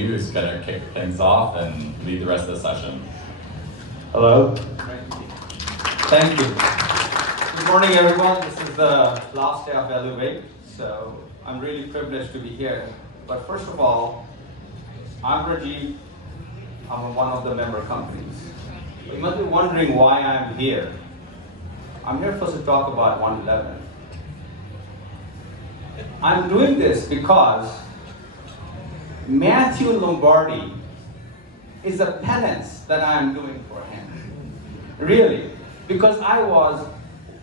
Who's going to kick things off and lead the rest of the session. Hello. Thank you. Good morning, everyone. This is the last day of Elevate, so I'm really privileged to be here. But first of all, I'm Rajiv. I'm one of the member companies. You must be wondering why I'm here. I'm here first to talk about 111. I'm doing this because Matthew Lombardi is a penance that I'm doing for him. Really. Because I was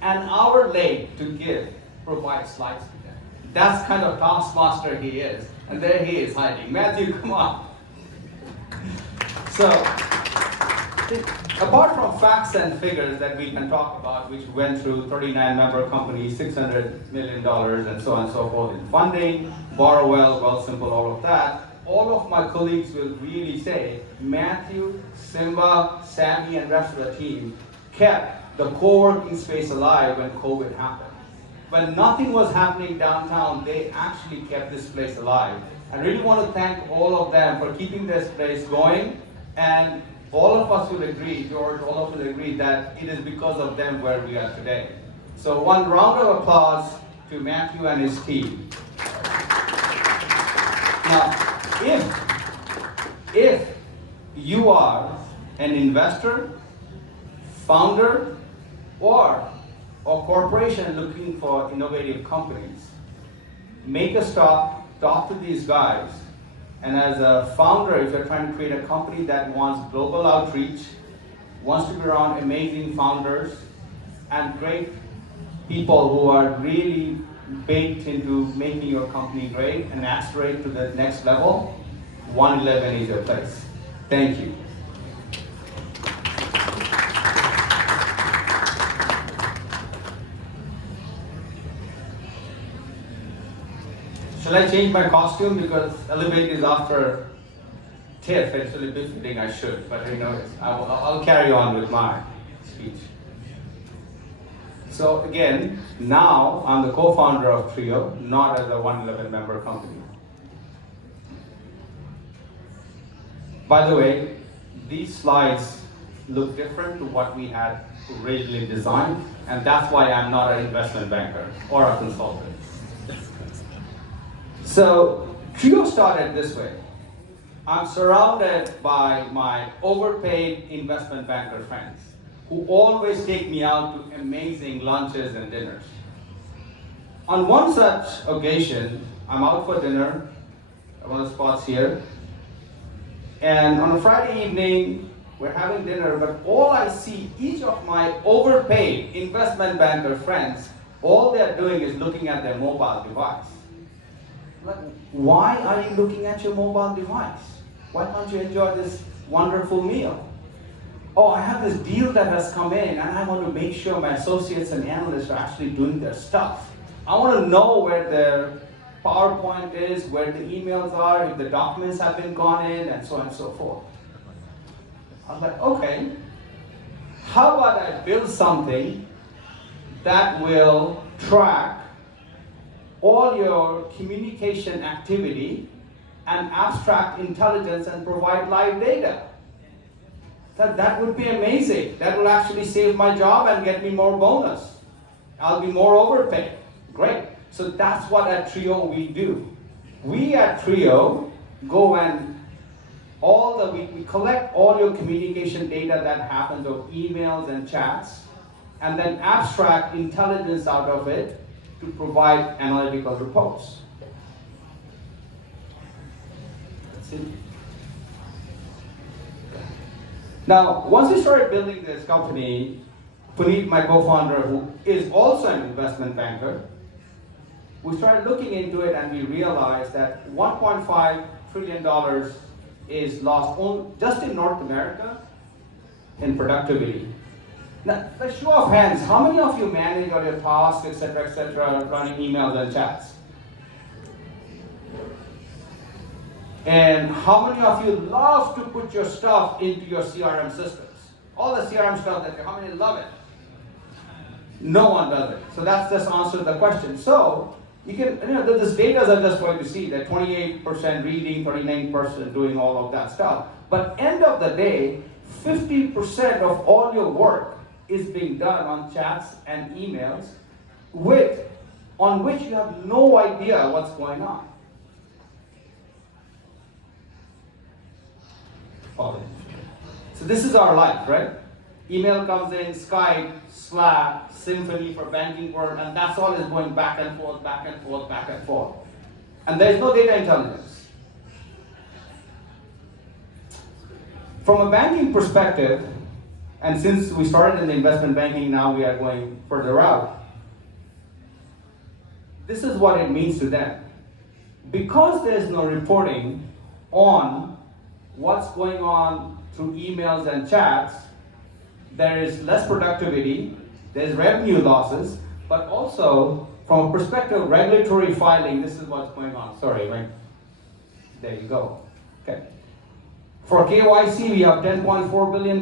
an hour late to provide slides to him. That's kind of taskmaster he is. And there he is hiding. Matthew, come on. So, apart from facts and figures that we can talk about, which went through 39 member companies, $600 million, and so on and so forth in funding, borrow well, simple, all of that, all of my colleagues will really say, Matthew, Simba, Sammy, and rest of the team kept the co-working space alive when COVID happened. When nothing was happening downtown, they actually kept this place alive. I really want to thank all of them for keeping this place going, and all of us will agree, George, all of us will agree that it is because of them where we are today. So one round of applause to Matthew and his team. Now, if you are an investor, founder, or a corporation looking for innovative companies, make a stop, talk to these guys. And as a founder, if you're trying to create a company that wants global outreach, wants to be around amazing founders, and great people who are really baked into making your company great and accelerate to the next level, 111 is your place. Thank you. Shall I change my costume because Elevate is after TIFF? It's a little bit fitting, I should, but I'll carry on with my speech. So again, now I'm the co-founder of TRIYO, not as a 111 member company. By the way, these slides look different to what we had originally designed, and that's why I'm not an investment banker or a consultant. So TRIYO started this way. I'm surrounded by my overpaid investment banker friends who always take me out to amazing lunches and dinners. On one such occasion, I'm out for dinner at one of the spots here, and on a Friday evening, we're having dinner, but all I see, each of my overpaid investment banker friends, all they're doing is looking at their mobile device. Like, why are you looking at your mobile device? Why can't you enjoy this wonderful meal? Oh, I have this deal that has come in, and I want to make sure my associates and analysts are actually doing their stuff. I want to know where their PowerPoint is, where the emails are, if the documents have been gone in, and so on and so forth. I was like, okay, how about I build something that will track all your communication activity and abstract intelligence and provide live data? That would be amazing. That will actually save my job and get me more bonus. I'll be more overpaid. Great. So that's what at TRIYO we do. We at TRIYO go and we collect all your communication data that happens of emails and chats, and then abstract intelligence out of it to provide analytical reports. That's it. Now, once we started building this company, Puneet, my co-founder, who is also an investment banker, we started looking into it and we realized that $1.5 trillion is lost just in North America in productivity. Now, by show of hands, how many of you manage all your tasks, etc., running emails and chats? And how many of you love to put your stuff into your CRM systems? All the CRM stuff how many love it? No one does it. So that's just answer the question. So You can, this data are just going to see that 28% reading, 39% doing all of that stuff. But end of the day, 50% of all your work is being done on chats and emails on which you have no idea what's going on. So this is our life, right? Email comes in, Skype, Slack, Symphony for banking work, and that's all is going back and forth, back and forth, back and forth. And there's no data intelligence. From a banking perspective, and since we started in the investment banking, now we are going further out. This is what it means to them. Because there's no reporting on what's going on through emails and chats, there is less productivity, there's revenue losses, but also from a perspective of regulatory filing, this is what's going on. Sorry, right? There you go. Okay. For KYC, we have $10.4 billion.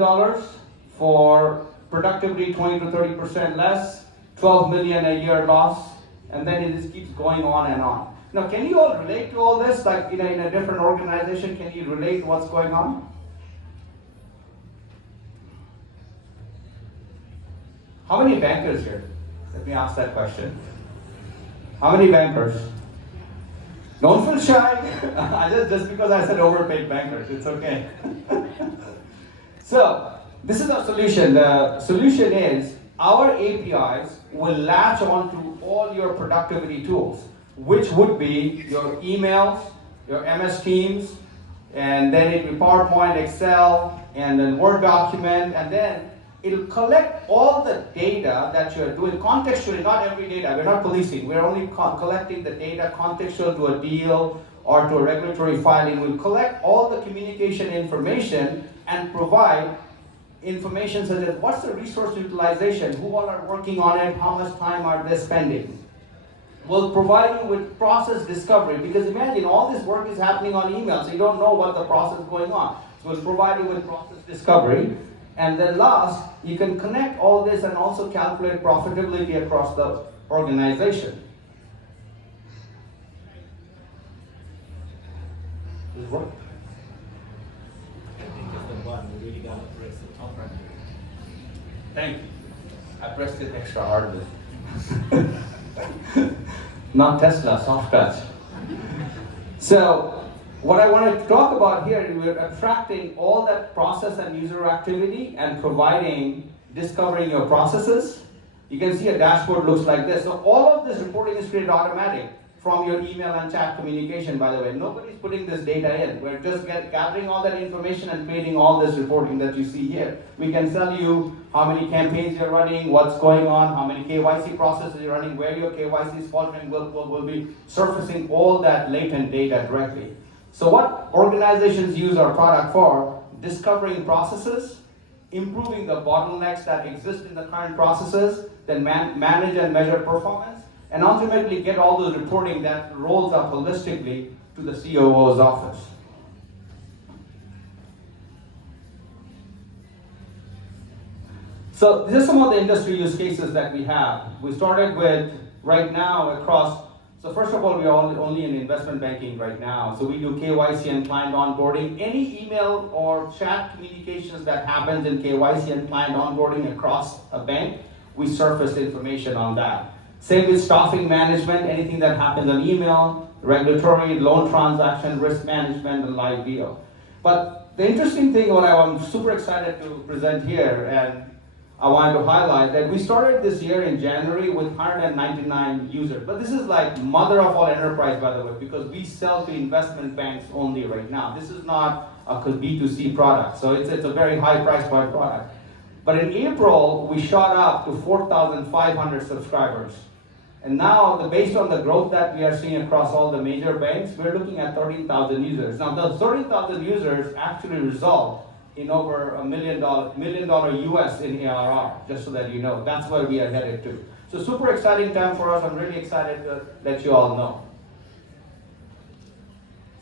For productivity, 20 to 30% less, 12 million a year loss, and then it just keeps going on and on. Now, can you all relate to all this? Like in a different organization, can you relate to what's going on? How many bankers here? Let me ask that question. How many bankers? Don't feel shy. just because I said overpaid bankers, it's okay. So, this is our solution. The solution is our APIs will latch onto all your productivity tools, which would be your emails, your MS Teams, and then it will be PowerPoint, Excel, and then Word document, and then it'll collect all the data that you're doing contextually, not every data. We're not policing. We're only collecting the data contextual to a deal or to a regulatory filing. We'll collect all the communication information and provide information such as what's the resource utilization, who all are working on it, how much time are they spending. We'll provide you with process discovery, because imagine all this work is happening on email, so you don't know what the process is going on. So we'll provide you with process discovery. And then last, you can connect all this and also calculate profitability across the organization. Does it work? We really got to press the top right here. Thank you. I pressed it extra hard. Not Tesla, soft touch. So, what I wanted to talk about here is we're abstracting all that process and user activity and discovering your processes. You can see a dashboard looks like this. So all of this reporting is created automatic from your email and chat communication, by the way. Nobody's putting this data in. We're just gathering all that information and creating all this reporting that you see here. We can tell you how many campaigns you're running, what's going on, how many KYC processes you're running, where your KYC is faltering. We'll be surfacing all that latent data directly. So what organizations use our product for? Discovering processes, improving the bottlenecks that exist in the current processes, then manage and measure performance, and ultimately get all the reporting that rolls up holistically to the COO's office. So these are some of the industry use cases that we have. We started with, right now, across. So first of all, we are only in investment banking right now. So we do KYC and client onboarding. Any email or chat communications that happens in KYC and client onboarding across a bank, we surface information on that. Same with staffing management, anything that happens on email, regulatory, loan transaction, risk management, and live deal. But the interesting thing, what I'm super excited to present here, and I wanted to highlight that we started this year in January with 199 users. But this is like mother of all enterprise, by the way, because we sell to investment banks only right now. This is not a B2C product, so it's a very high price point product. But in April, we shot up to 4,500 subscribers. And now, based on the growth that we are seeing across all the major banks, we're looking at 13,000 users. Now, those 13,000 users actually result in over $1 million US in ARR, just so that you know. That's where we are headed to. So super exciting time for us. I'm really excited to let you all know.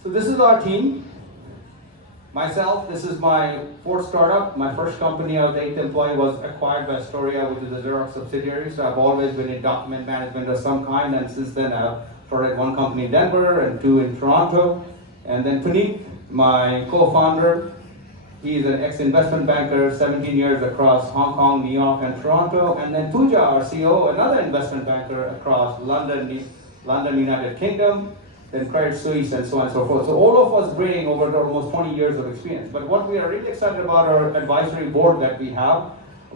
So this is our team. Myself, this is my fourth startup. My first company, I was 8th employee, was acquired by Astoria, which is a Xerox subsidiary. So I've always been in document management of some kind, and since then I've started one company in Denver and two in Toronto. And then Puneet, my co-founder, he's an ex-investment banker, 17 years across Hong Kong, New York, and Toronto. And then Pooja, our CEO, another investment banker across London, United Kingdom, then Credit Suisse, and so on and so forth. So all of us bring over almost 20 years of experience. But what we are really excited about our advisory board that we have,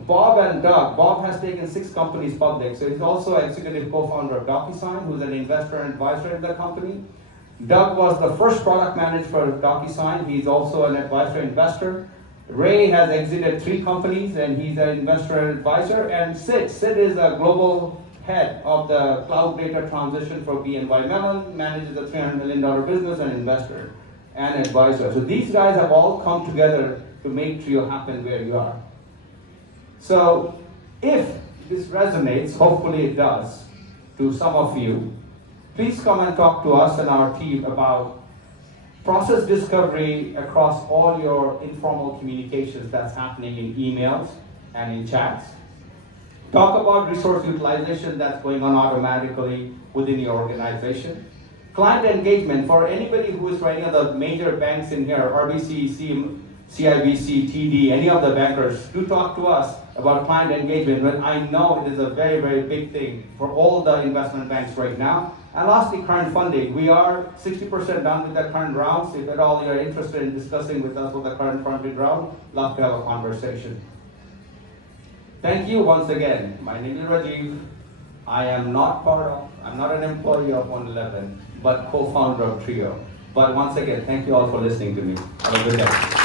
Bob and Doug. Bob has taken 6 companies public, so he's also executive co-founder of DocuSign, who's an investor and advisor in the company. Doug was the first product manager for DocuSign. He's also an advisor investor. Ray has exited 3 companies, and he's an investor and advisor. And Sid is a global head of the cloud data transition for BNY Mellon, manages a $300 million business, and investor and advisor. So these guys have all come together to make TRIYO happen where you are. So if this resonates, hopefully it does, to some of you, please come and talk to us and our team about process discovery across all your informal communications that's happening in emails and in chats. Talk about resource utilization that's going on automatically within your organization. Client engagement, for anybody who is for any of the major banks in here, RBC, CIBC, TD, any of the bankers, do talk to us about client engagement, but I know it is a very, very big thing for all the investment banks right now. And lastly, current funding. We are 60% done with the current round, so if at all you're interested in discussing with us with the current funding round, love to have a conversation. Thank you once again. My name is Rajiv. I'm not an employee of 111, but co-founder of TRIYO. But once again, thank you all for listening to me. Have a good day.